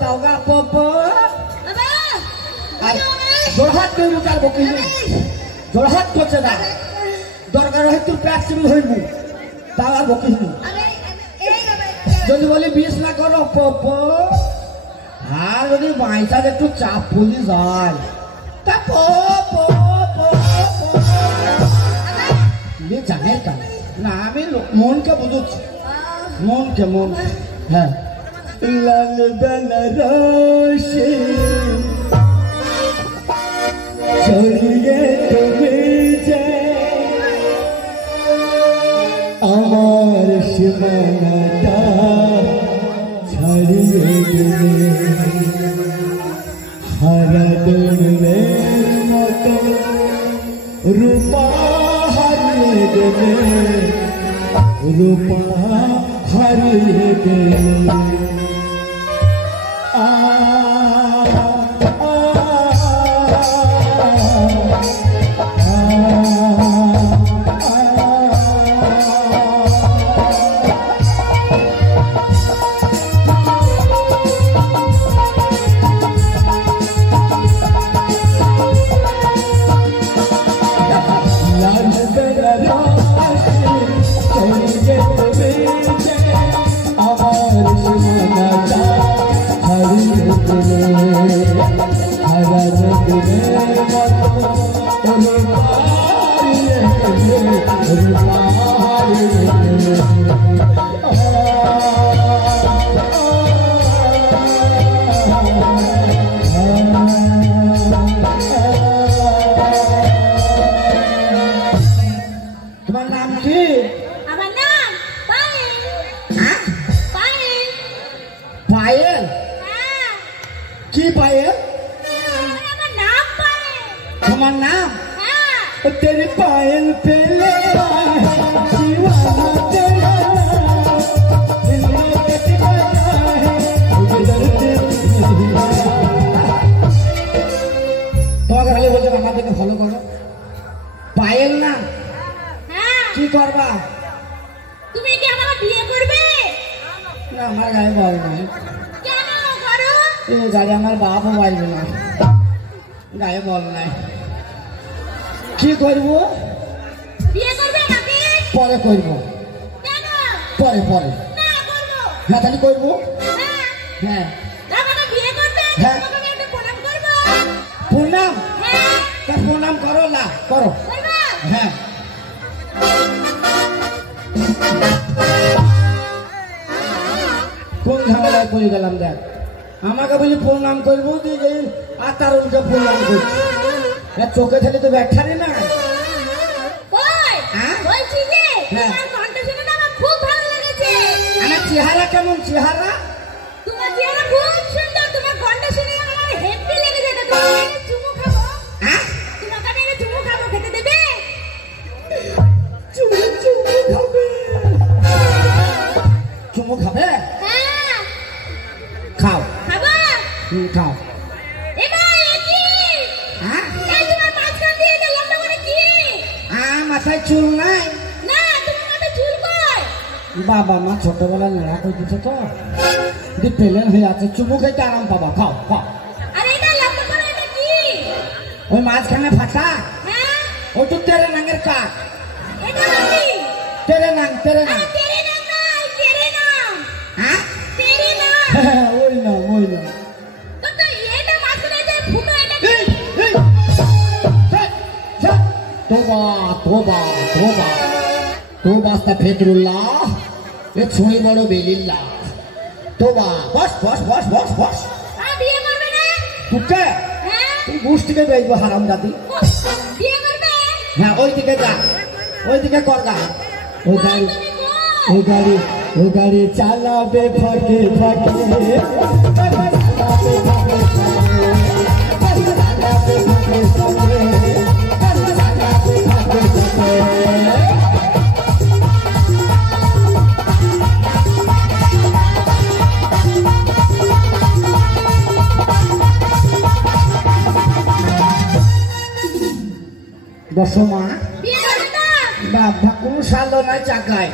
দাওগা পপো জোরহাট করবো তার বকিল জোরহাট করছে না দরকার হয় তোর প্যাট সিভিল হইব তাও আর বকিল যদি বলি বিষ না করো পপো আর যদি মাইটার একটু চাপ পড়ি যায় তা পপো জানে কেন না আমি মনকে বুঝছি মনকে মন হ্যাঁ লাল বেনারসে ছড়িয়ে তুমি যে আমার সীমানাটা ছাড়িয়ে দেবে হারা দোলের মতো রূপা হারিয়ে দেবে রূপা হারিয়ে দেবে तेरे पायल पे ले दीवाना तेरा दिल में बजा है मुझे दर्द তোমাকে খালি বলতে আমাদেরকে ফলো করো পায়েল না কি করবা তুমি কি আমাকে বিয়ে করবে না আমার গায়ে বল নাই কেন করো এই গায়ে আমার বাপও বলবে না গায়ে বল নাই কি করব বিয়ে করবে নাকি পরে করব কেন পরে পরে না করব না তাহলে করব হ্যাঁ আমাকে বিয়ে করবে তোমাকে একটা প্রণাম করব প্রণাম হ্যাঁ তা প্রণাম করো না করো হ্যাঁ কোন ঝামেলায় পড়ে গেলাম দেখ আমাকে বলি প্রণাম করবো যে আর তার উনকে প্রণাম করছি চোখে থেকে তো ব্যাখ্যারে না বলছি যে তোমার কণ্ঠ শুনে না আমার খুব ভালো লেগেছে আমার চেহারা কেমন চেহারা তোমার চেহারা খুব সুন্দর তোমার কণ্ঠ শুনে আমার হেভি লেগেছে তোমাকে আমি চুমু খাবো তোমাকে আমি চুমু খাবো খেতে দেবে চুমু খাবে চুমু খাবে হ্যাঁ খাও খাবো খাও মাথায় চুল নাই না তোমার মাথায় চুল কই বাবা মা ছোটবেলা নেড়া করে দিতে তো যে প্লেন হয়ে আছে চুমু খেতে আরাম পাবা খাও খাও আরে এটা লম্বা করে এটা কি ওই মাঝখানে ফাটা হ্যাঁ ও তো তেরে নাঙের কাক এটা কি তেরে নাং না তেরে নাং হ্যাঁ তেরে নাং ওই না তো এটা মাঝখানে যে ফুটো এটা কি তোবা তোবা তোবা তোবা আস্তাগফিরুল্লাহ এ ছুঁই বড় বেলিল্লাহ তোবা বস বস বস বস বস বিয়ে করবে না কুকে হ্যাঁ তুই বুঝ থেকে বেজবো হারাম জাতি বিয়ে করবে হ্যাঁ ওই দিকে যা ওই দিকে কর গা ওই গাড়ি চালাবে ফাঁকে ফাঁকে দশমা বাবা কোন সাল নাই চাকায়